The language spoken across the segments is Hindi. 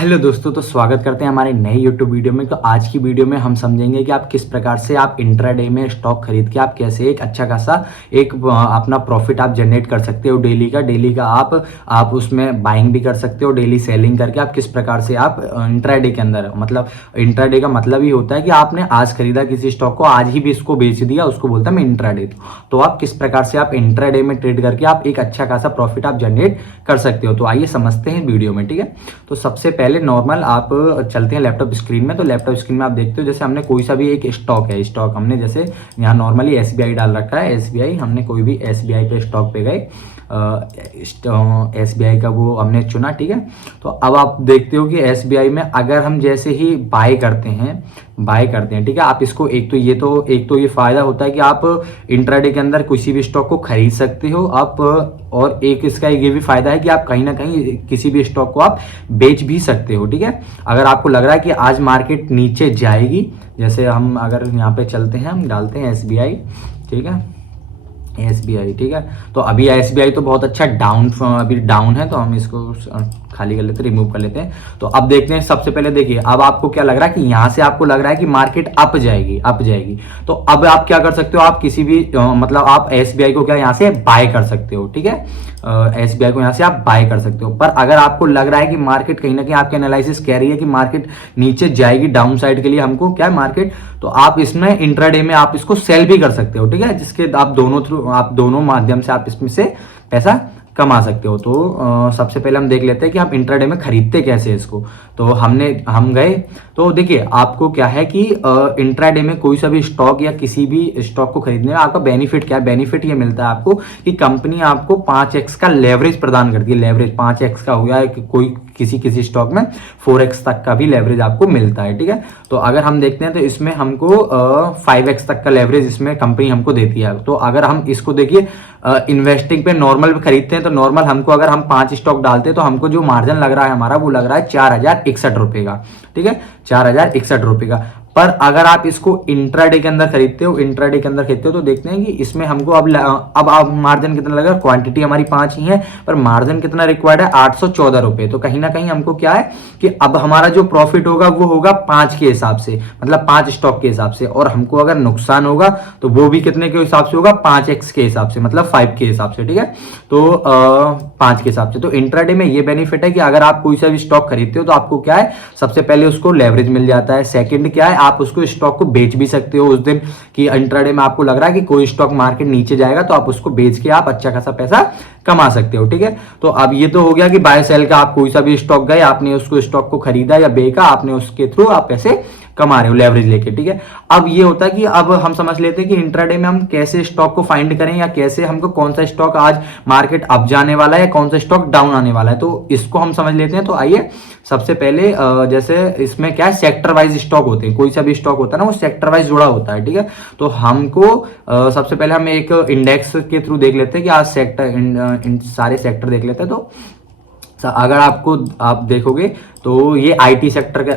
हेलो दोस्तों, तो स्वागत करते हैं हमारे नए YouTube वीडियो में। तो आज की वीडियो में हम समझेंगे कि आप किस प्रकार से आप इंट्राडे में स्टॉक खरीद के आप कैसे एक अच्छा खासा एक अपना प्रॉफिट आप जनरेट कर सकते हो। डेली का आप उसमें बाइंग भी कर सकते हो, डेली सेलिंग करके आप किस प्रकार से आप इंट्राडे के अंदर, मतलब इंट्राडे का मतलब ही होता है कि आपने आज खरीदा किसी स्टॉक को, आज ही भी इसको बेच दिया, उसको बोलता है मैं इंट्राडे। तो आप किस प्रकार से आप इंट्राडे में ट्रेड करके आप एक अच्छा खासा प्रॉफिट आप जनरेट कर सकते हो। तो आइए समझते हैं वीडियो में, ठीक है। तो सबसे पहले नॉर्मल आप चलते हैं लैपटॉप स्क्रीन में। तो लैपटॉप स्क्रीन में आप देखते हो जैसे हमने कोई सा भी एक स्टॉक है, स्टॉक हमने जैसे यहाँ नॉर्मली एसबीआई डाल रखा है, एसबीआई हमने कोई भी एसबीआई पे स्टॉक पे गए, एसबीआई का वो हमने चुना, ठीक है। तो अब आप देखते हो कि एसबीआई में अगर हम जैसे ही बाय करते हैं, ठीक है। आप इसको एक तो ये फायदा होता है कि आप इंट्राडे के अंदर किसी भी स्टॉक को खरीद सकते हो आप, और एक इसका ये भी फायदा है कि आप कहीं ना कहीं किसी भी स्टॉक को आप बेच भी सकते हो, ठीक है। अगर आपको लग रहा है कि आज मार्केट नीचे जाएगी, जैसे हम अगर यहाँ पे चलते हैं, हम डालते हैं एसबीआई, ठीक है, एसबीआई, ठीक है। तो अभी एसबीआई तो बहुत अच्छा अभी डाउन है, तो हम इसको खाली कर लेते हैं, रिमूव कर लेते हैं। तो अब देखते हैं, सबसे पहले देखिए अब आपको क्या लग रहा है कि यहाँ से आपको लग रहा है कि मार्केट अप जाएगी। तो अब आप क्या कर सकते हो, आप किसी भी मतलब आप एसबीआई को क्या यहाँ से बाय कर सकते हो, ठीक है। एसबीआई को यहाँ से आप बाय कर सकते हो। पर अगर आपको लग रहा है कि मार्केट कहीं ना कहीं आपके एनालिसिस कह रही है कि मार्केट नीचे जाएगी डाउन साइड के लिए, हमको क्या है मार्केट, तो आप इसमें इंट्राडे में आप इसको सेल भी कर सकते हो, ठीक है। जिसके आप दोनों माध्यम से आप इसमें से पैसा कमा सकते हो। तो सबसे पहले हम देख लेते हैं कि आप इंट्राडे में खरीदते कैसे इसको। तो हम गए, तो देखिए आपको क्या है कि इंट्राडे में कोई सा भी स्टॉक या किसी भी स्टॉक को खरीदने में आपका बेनिफिट क्या है। बेनिफिट ये मिलता है आपको कि कंपनी आपको 5x का लेवरेज प्रदान करती है। लेवरेज 5x का हो गया, कोई किसी स्टॉक में 4x तक का भी लेवरेज आपको मिलता है, ठीक है। तो अगर हम देखते हैं तो इसमें हमको 5x तक का लेवरेज इसमें कंपनी हमको देती है। तो अगर हम इसको देखिए इन्वेस्टिंग पे नॉर्मल खरीदते हैं, तो नॉर्मल हमको अगर हम 5 स्टॉक डालते हैं तो हमको जो मार्जिन लग रहा है हमारा, वो लग रहा है 4061 रुपए का, ठीक है, 4061 रुपए का। पर अगर आप इसको इंट्राडे के अंदर खरीदते हो तो देखते हैं कि इसमें हमको अब मार्जिन कितना लगा, क्वांटिटी हमारी 5 ही है, पर मार्जिन कितना रिक्वायर्ड है, 814 रुपए। तो कहीं ना कहीं हमको क्या है कि अब हमारा जो प्रॉफिट होगा वो होगा 5 के हिसाब से, मतलब 5 स्टॉक के हिसाब से, और हमको अगर नुकसान होगा तो वो भी कितने के हिसाब से होगा, 5x के हिसाब से, मतलब 5 के हिसाब से, ठीक है। तो 5 के हिसाब से। तो इंट्राडे में ये बेनिफिट है कि अगर आप कोई सा भी स्टॉक खरीदते हो तो आपको क्या है, सबसे पहले उसको लेवरेज मिल जाता है। सेकंड क्या है, आप उसको स्टॉक को बेच भी सकते हो उस दिन, कि इंट्राडे में आपको लग रहा है कि कोई स्टॉक मार्केट नीचे जाएगा तो आप उसको बेच के आप अच्छा खासा पैसा कमा सकते हो, ठीक है। तो अब ये तो हो गया कि बाय सेल का, आप कोई सा भी स्टॉक गए, आपने उसको स्टॉक को खरीदा या बेचा, आपने उसके थ्रू आप पैसे कमा रहे हो लेवरेज लेके, ठीक है। अब ये होता है कि अब हम समझ लेते हैं कि इंट्राडे में हम कैसे स्टॉक को फाइंड करें, या कैसे हमको कौन सा स्टॉक आज मार्केट अप जाने वाला है, कौन सा स्टॉक डाउन आने वाला है, तो इसको हम समझ लेते हैं। तो आइए सबसे पहले जैसे इसमें क्या है, सेक्टर वाइज स्टॉक होते हैं, कोई सा भी स्टॉक होता है ना वो सेक्टर वाइज जुड़ा होता है, ठीक है। तो हमको सबसे पहले हम एक इंडेक्स के थ्रू देख लेते हैं कि आज सेक्टर सारे सेक्टर देख लेते हैं। तो अगर आप देखोगे तो ये आईटी सेक्टर है,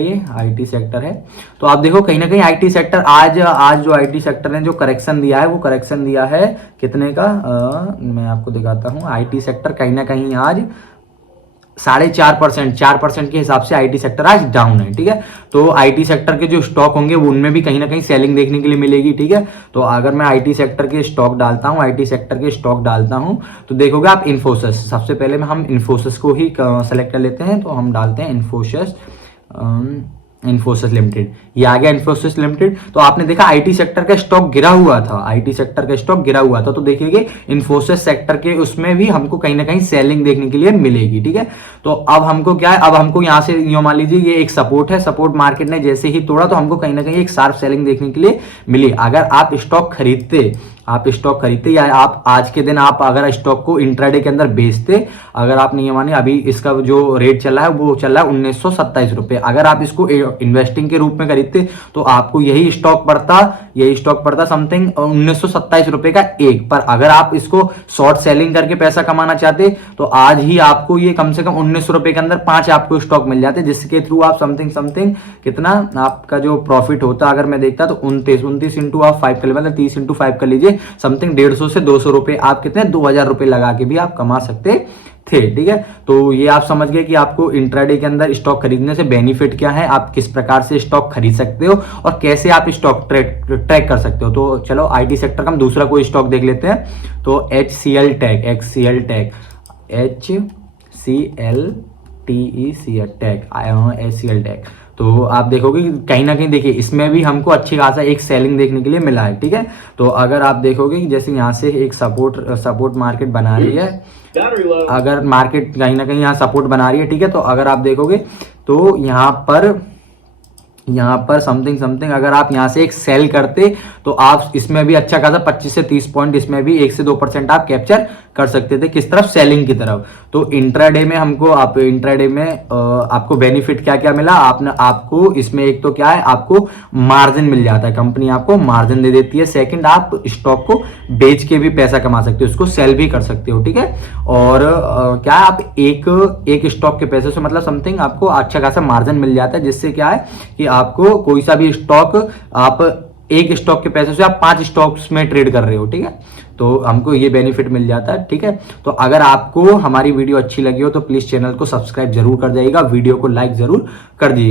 ये आईटी सेक्टर है। तो आप देखो कहीं ना कहीं आईटी सेक्टर आज जो आईटी सेक्टर ने जो करेक्शन दिया है, वो करेक्शन दिया है कितने का, मैं आपको दिखाता हूँ। आईटी सेक्टर कहीं ना कहीं आज 4% के हिसाब से आईटी सेक्टर आज डाउन है, ठीक है। तो आईटी सेक्टर के जो स्टॉक होंगे वो उनमें भी कहीं ना कहीं सेलिंग देखने के लिए मिलेगी, ठीक है। तो अगर मैं आईटी सेक्टर के स्टॉक डालता हूं, तो देखोगे आप इन्फोसिस, सबसे पहले में हम इन्फोसिस को ही सेलेक्ट कर लेते हैं। तो हम डालते हैं इन्फोसिस लिमिटेड, ये आ गया इन्फोसिस लिमिटेड। तो आपने देखा आईटी सेक्टर का स्टॉक गिरा हुआ था, तो देखिए इन्फोसिस सेक्टर के उसमें भी हमको कहीं ना कहीं सेलिंग देखने के लिए मिलेगी, ठीक है। तो अब हमको क्या है, अब हमको यहाँ से यूं मान लीजिए ये एक सपोर्ट है, सपोर्ट मार्केट ने जैसे ही तोड़ा तो हमको कहीं ना कहीं एक शार्प सेलिंग देखने के लिए मिली। अगर आप स्टॉक खरीदते या आप आज के दिन आप अगर स्टॉक को इंट्राडे के अंदर बेचते, अगर आप नहीं माने, अभी इसका जो रेट चल रहा है वो चल रहा है 1927 रुपए। अगर आप इसको इन्वेस्टिंग के रूप में खरीदते तो आपको यही स्टॉक पड़ता समथिंग 1927 रुपए का एक। पर अगर आप इसको शॉर्ट सेलिंग करके पैसा कमाना चाहते तो आज ही आपको ये कम से कम 19 रुपए के अंदर 5 आपको स्टॉक मिल जाते, जिसके थ्रू आप समथिंग कितना आपका जो प्रॉफिट होता, अगर मैं देखता तो 29 इंटू आप 5 कर लीजिए, मतलब 30 इंटू 5 कर लीजिए, समथिंग 150 से 200 रुपए आप कितने 2000 रुपए लगा के भी आप कमा सकते थे। ठीक है, तो ये आप समझ गए कि आपको इंट्राडे के अंदर स्टॉक खरीदने से बेनिफिट क्या है, आप किस प्रकार से स्टॉक खरीद सकते हो और कैसे आप स्टॉक ट्रैक कर सकते हो। तो चलो आईटी सेक्टर का हम दूसरा कोई स्टॉक देख लेते हैं। तो HCL tech, HCL tech, HCL tech, तो आप देखोगे कि कहीं ना कहीं देखिए इसमें भी हमको अच्छी खासा एक सेलिंग देखने के लिए मिला है। ठीक है, तो अगर आप देखोगे कि जैसे यहाँ से एक सपोर्ट मार्केट बना रही है, अगर मार्केट कहीं ना कहीं यहाँ सपोर्ट बना रही है, ठीक है, तो अगर आप देखोगे तो यहाँ पर समथिंग अगर आप यहाँ से एक सेल करते तो आप इसमें भी अच्छा खासा 25 से 30 पॉइंट, इसमें भी 1 से 2% आप कैप्चर कर सकते थे। किस तरफ, सेलिंग की तरफ। तो इंट्राडे में आपको बेनिफिट क्या क्या मिला, आपको इसमें एक तो क्या है, आपको मार्जिन मिल जाता है, कंपनी आपको मार्जिन दे देती है। सेकंड, आप स्टॉक को बेच के भी पैसा कमा सकते हो, उसको सेल भी कर सकते हो। ठीक है, और क्या आप एक स्टॉक के पैसे से मतलब समथिंग आपको अच्छा खासा मार्जिन मिल जाता है, जिससे क्या है कि आपको कोई सा भी स्टॉक, आप एक स्टॉक के पैसे से आप 5 स्टॉक्स में ट्रेड कर रहे हो। ठीक है, तो हमको ये बेनिफिट मिल जाता है। ठीक है, तो अगर आपको हमारी वीडियो अच्छी लगी हो तो प्लीज चैनल को सब्सक्राइब जरूर कर जाइएगा, वीडियो को लाइक जरूर कर दीजिएगा।